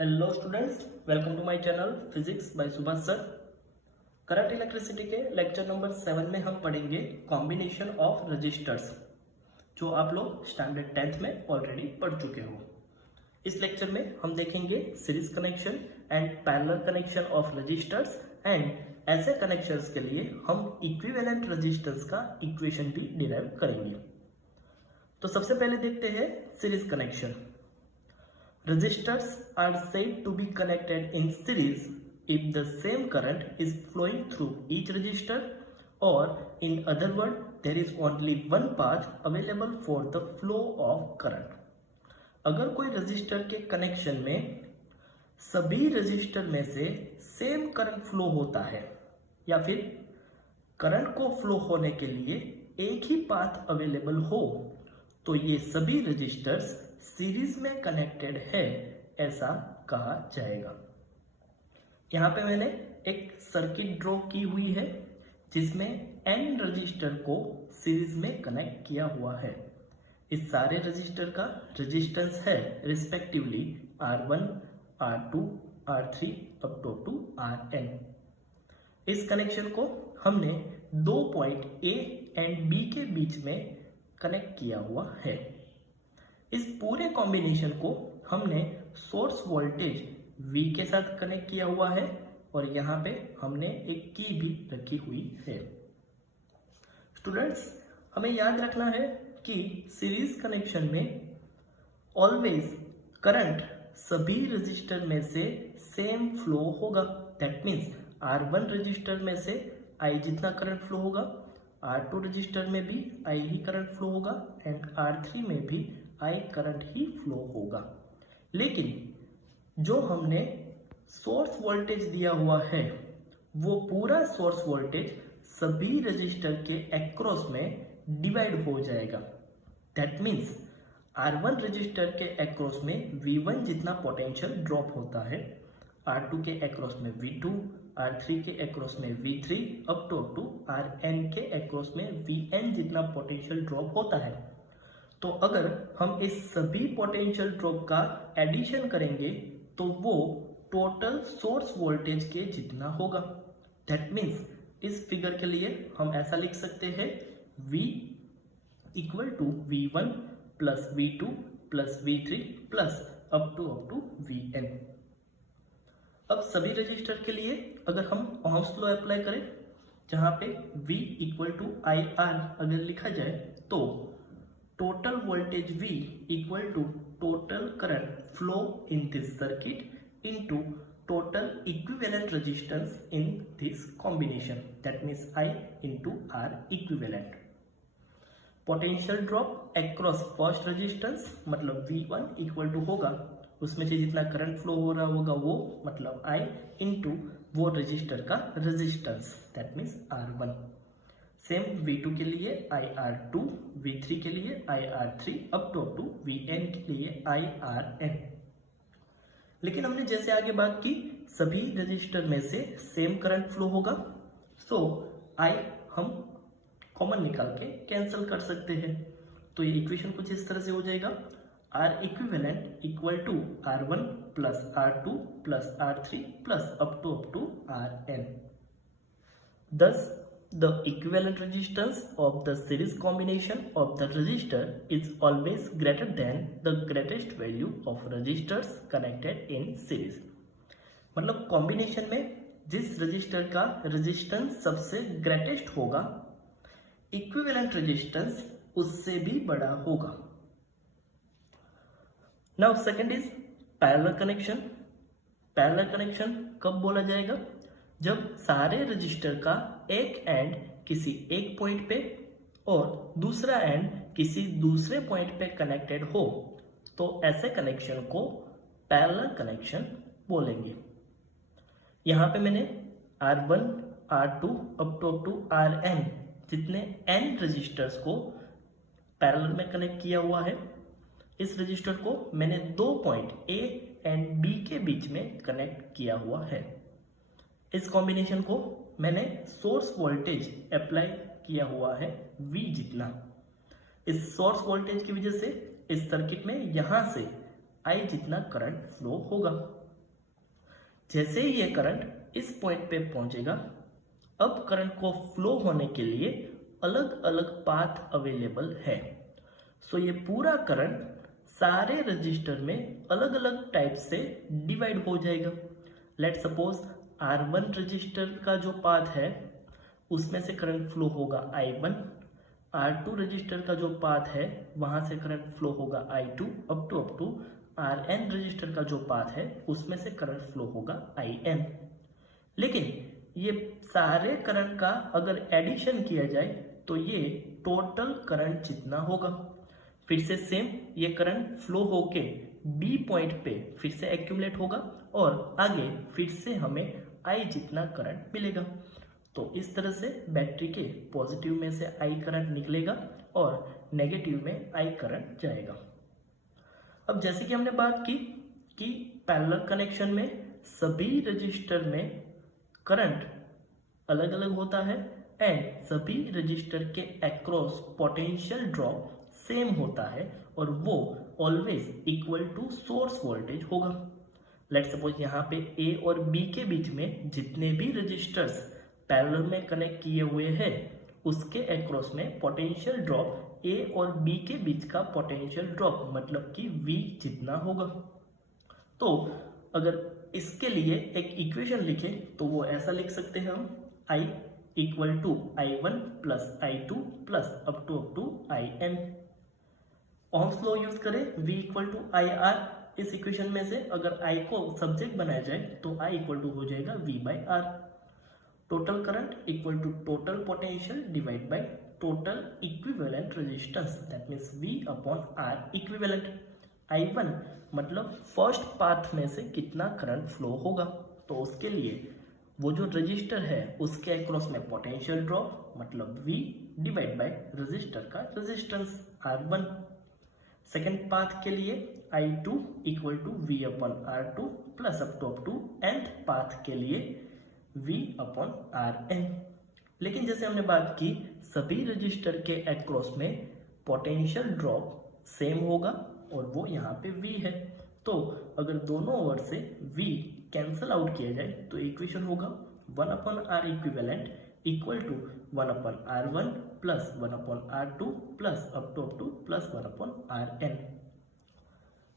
Hello students, welcome to my channel physics by Subhash sir. Current electricity के lecture number 7 में हम पढ़ेंगे combination of registers, जो आप लोग स्टैंडर्ड 10th में ऑलरेडी पढ़ चुके हो। इस लेक्चर में हम देखेंगे series connection and parallel connection of resistors and ऐसे कनेक्शंस के लिए हम इक्विवेलेंट रजिस्टर्स का इक्वेशन भी डिराइव करेंगे। तो सबसे पहले देखते हैं series connection. Resistors are said to be connected in series if the same current is flowing through each resistor, or in other words, there is only one path available for the flow of current. अगर कोई register के connection में सभी register में से same current flow होता है या फिर करंट को फ्लो होने के लिए एक ही पाथ अवेलेबल हो, तो ये सभी रजिस्टर्स सीरीज में कनेक्टेड है, ऐसा कहा जाएगा। यहाँ पे मैंने एक सर्किट ड्रॉ की हुई है जिसमें n रजिस्टर को सीरीज में कनेक्ट किया हुआ है। इस सारे रजिस्टर का रेजिस्टेंस है respectively R1, R2, R3 up to Rn। इस कनेक्शन को हमने दो पॉइंट A एंड B के बीच में कनेक्ट किया हुआ है। इस पूरे कॉम्बिनेशन को हमने सोर्स वोल्टेज V के साथ कनेक्ट किया हुआ है और यहाँ पे हमने एक की भी रखी हुई है। स्टूडेंट्स, हमें याद रखना है कि सीरीज कनेक्शन में ऑलवेज करंट सभी रजिस्टर में से सेम फ्लो होगा। दैट मीन्स R1 रजिस्टर में से I जितना करंट फ्लो होगा, R2 रजिस्टर में भी I ही करंट फ्लो होगा एंड R3 में भी I करंट ही फ्लो होगा। लेकिन जो हमने सोर्स वोल्टेज दिया हुआ है वो पूरा सोर्स वोल्टेज सभी रजिस्टर के अक्रॉस में डिवाइड हो जाएगा। दैट मीन्स R1 रजिस्टर के अक्रॉस में V1 जितना पोटेंशियल ड्रॉप होता है, R2 के अक्रॉस में V2, R3 के अक्रॉस में V3 अप टू Rn के अक्रॉस में Vn जितना पोटेंशियल ड्रॉप होता है। तो अगर हम इस सभी पोटेंशियल ड्रॉप का एडिशन करेंगे तो वो टोटल सोर्स वोल्टेज के जितना होगा। दैट मीन्स इस फिगर के लिए हम ऐसा लिख सकते हैं V equal to V1 plus V2 plus V3 plus up to Vn। अब सभी रजिस्टर के लिए अगर हम ओहम्स लॉ अप्लाई करें जहां पे V इक्वल टू IR अगर लिखा जाए तो total voltage V equal to total current flow in this circuit into total equivalent resistance in this combination, that means I into R equivalent. Potential drop across first resistance मतलब V1 equal to होगा उसमें से जितना current flow हो रहा होगा वो मतलब I इंटू वो रजिस्टर का resistance, that means R1। Same V2 के लिए IR2, V3 के लिए IR3 अप टू Vn के लिए IRn। लेकिन हमने जैसे आगे बात की सभी रजिस्टर में से सेम करंट फ्लो होगा, सो I हम कॉमन निकाल के कैंसिल कर सकते हैं। तो ये इक्वेशन कुछ इस तरह से हो जाएगा R equivalent equal to R1 plus R2 plus R3 plus up to Rn। Thus, the equivalent resistance of the series combination of the resistor is always greater than the greatest value of resistors connected in series। मतलब combination में जिस register का resistance सबसे greatest होगा, equivalent resistance उससे भी बड़ा होगा। Now second is parallel connection. Parallel connection कब बोला जाएगा? जब सारे रजिस्टर का एक एंड किसी एक पॉइंट पे और दूसरा एंड किसी दूसरे पॉइंट पे कनेक्टेड हो, तो ऐसे कनेक्शन को पैरेलल कनेक्शन बोलेंगे। यहाँ पे मैंने R1, R2 up to Rn जितने n रजिस्टर्स को पैरेलल में कनेक्ट किया हुआ है। इस रजिस्टर को मैंने दो पॉइंट A एंड B के बीच में कनेक्ट किया हुआ है। इस कॉम्बिनेशन को मैंने सोर्स वोल्टेज अप्लाई किया हुआ है V जितना। इस सोर्स वोल्टेज की वजह से इस सर्किट में यहां से I जितना करंट फ्लो होगा। जैसे ही ये करंट इस पॉइंट पे पहुंचेगा, अब करंट को फ्लो होने के लिए अलग अलग पाथ अवेलेबल है। सो ये पूरा करंट सारे रजिस्टर में अलग अलग टाइप से डिवाइड हो जाएगा। लेट सपोज R1 रजिस्टर का जो पाथ है उसमें से करंट फ्लो होगा I1, R2 रजिस्टर का जो पाथ है वहां से करंट फ्लो होगा I2 up to RN register का जो पाथ है उसमें से करंट फ्लो होगा IN। लेकिन ये सारे करंट का अगर एडिशन किया जाए तो ये टोटल करंट जितना होगा। फिर से सेम ये करंट फ्लो होके B पॉइंट पे फिर से एक्यूमुलेट होगा और आगे फिर से हमें I जितना करंट मिलेगा। तो इस तरह से बैटरी के पॉजिटिव में से I करंट निकलेगा और नेगेटिव में I करंट जाएगा। अब जैसे कि हमने बात की कि पैरेलल कनेक्शन में सभी रजिस्टर में करंट अलग अलग होता है एंड सभी रजिस्टर के अक्रॉस पोटेंशियल ड्रॉप सेम होता है और वो always equal to source voltage होगा। लेट सपोज यहाँ पे A और B के बीच में जितने भी रजिस्टर्स पैरेलल में कनेक्ट किए हुए हैं उसके अक्रॉस में पोटेंशियल ड्रॉप A और B के बीच का पोटेंशियल ड्रॉप मतलब कि V जितना होगा। तो अगर इसके लिए एक इक्वेशन लिखें तो वो ऐसा लिख सकते हैं हम I equal to I1 plus I2 plus up to IN। Ohm's law use करें V इक्वल टू IR। इस इक्वेशन में से अगर I को सब्जेक्ट बनाया जाए तो I इक्वल टू हो जाएगा V by R। Total current equal to total potential divide by total equivalent resistance that means V upon R equivalent. I1 मतलब फर्स्ट पाथ में से कितना करंट फ्लो होगा, तो उसके लिए वो जो रजिस्टर है उसके अक्रॉस में पोटेंशियल ड्रॉप मतलब V डिवाइड बाय रजिस्टर का रेजिस्टेंस R1। सेकेंड पाथ के लिए I2 equal to V upon R2 plus up to nth path के लिए V अपॉन RN। लेकिन जैसे हमने बात की सभी रजिस्टर के अक्रॉस में पोटेंशियल ड्रॉप सेम होगा और वो यहाँ पे V है। तो अगर दोनों ओर से V कैंसल आउट किया जाए तो इक्वेशन होगा 1 upon R equivalent equal to 1 upon R1 plus 1 upon R2 plus up to plus 1 upon RN।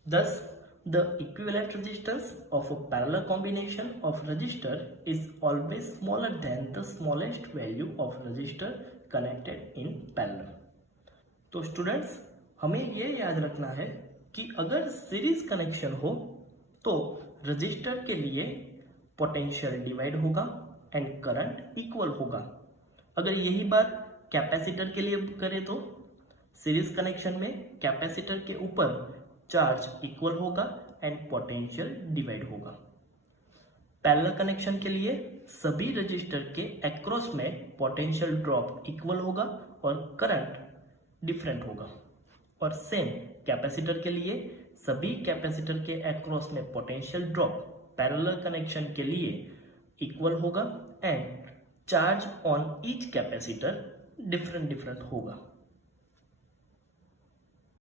Thus, the equivalent resistance of a parallel combination of resistor is always smaller than the smallest value of resistor connected in parallel। तो students हमें ये याद रखना है कि अगर series connection हो तो रजिस्टर के लिए पोटेंशियल डिवाइड होगा एंड करंट इक्वल होगा। अगर यही बात कैपेसिटर के लिए करें तो सीरीज कनेक्शन में कैपेसिटर के ऊपर चार्ज इक्वल होगा एंड पोटेंशियल डिवाइड होगा। पैरेलल कनेक्शन के लिए सभी रजिस्टर के अक्रॉस में पोटेंशियल ड्रॉप इक्वल होगा और करंट डिफरेंट होगा। और सेम कैपेसिटर के लिए सभी कैपेसिटर के अक्रॉस में पोटेंशियल ड्रॉप पैरेलल कनेक्शन के लिए इक्वल होगा and charge on each capacitor different होगा।